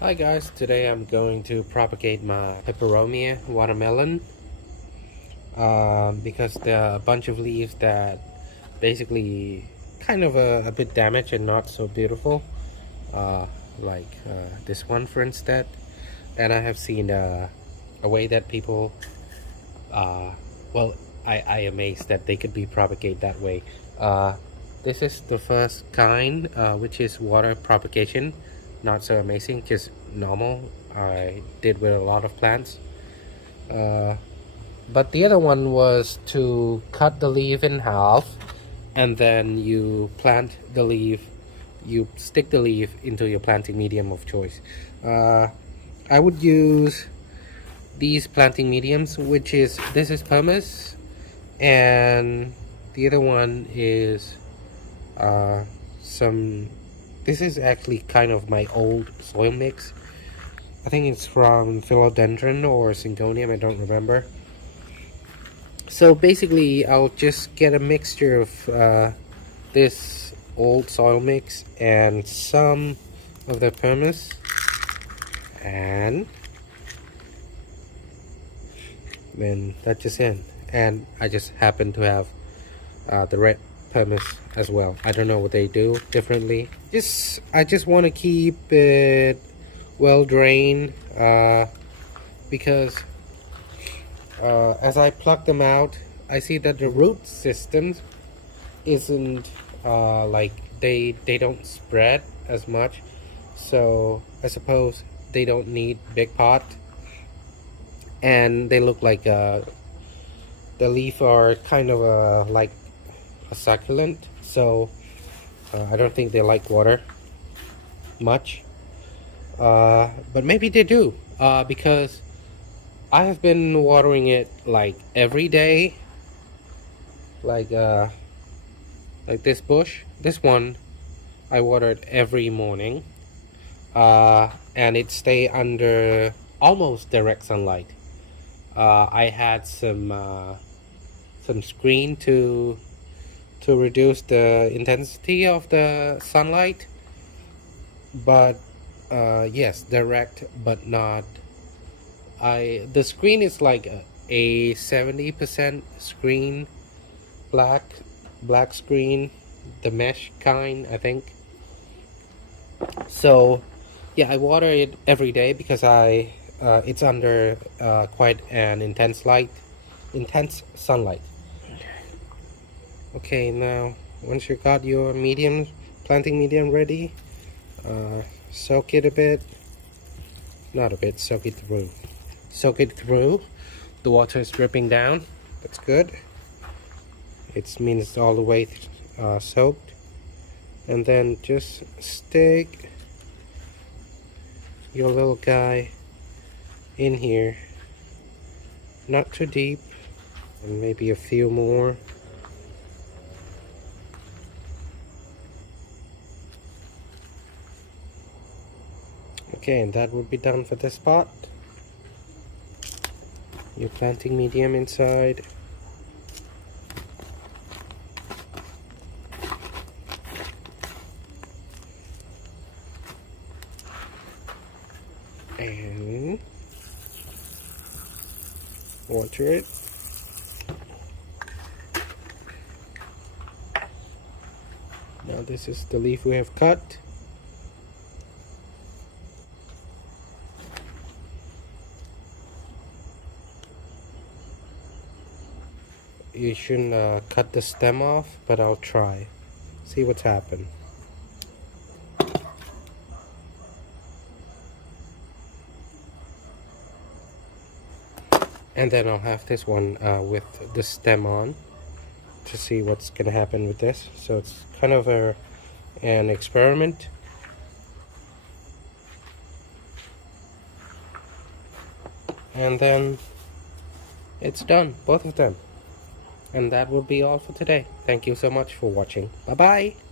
Hi guys, today I'm going to propagate my Peperomia watermelon because there are a bunch of leaves that basically kind of a bit damaged and not so beautiful, uh, like this one for instance. And I have seen a way that people, uh, well, I amazed that they could be propagate that way. Uh, this is the first kind, which is water propagation. Not so amazing, just normal. I did with a lot of plants. Uh, but the other one was to cut the leaf in half and then you plant the leaf, you stick the leaf into your planting medium of choice. I would use these planting mediums, which is this is pumice and the other one is uh, some this is actually kind of my old soil mix. I think it's from philodendron or syngonium, I don't remember. So basically I'll just get a mixture of this old soil mix and some of the pumice, and then that's just it. And I just happen to have the red pumice as well. I don't know what they do differently. I just want to keep it well drained because as I pluck them out, I see that the root system isn't like they don't spread as much. So I suppose they don't need big pot, and they look like the leaf are kind of like a succulent. So I don't think they like water much, but maybe they do because I have been watering it like every day, like this bush. This one I watered every morning, and it stay under almost direct sunlight. I had some screen to reduce the intensity of the sunlight, but yes, direct but not. The screen is like a 70% screen, black screen, the mesh kind, I think. So yeah, I water it every day because I it's under quite an intense sunlight. Okay, now once you got your planting medium ready, soak it a bit, not a bit, soak it through. The water is dripping down, that's good. It means it's all the way soaked. And then just stick your little guy in here, not too deep, and maybe a few more. Okay, and that would be done for this spot. Your planting medium inside. And water it. Now this is the leaf we have cut. You shouldn't cut the stem off, but I'll try. See what's happened. And then I'll have this one with the stem on to see what's gonna happen with this. So it's kind of an experiment. And then it's done, both of them. And that will be all for today. Thank you so much for watching. Bye bye.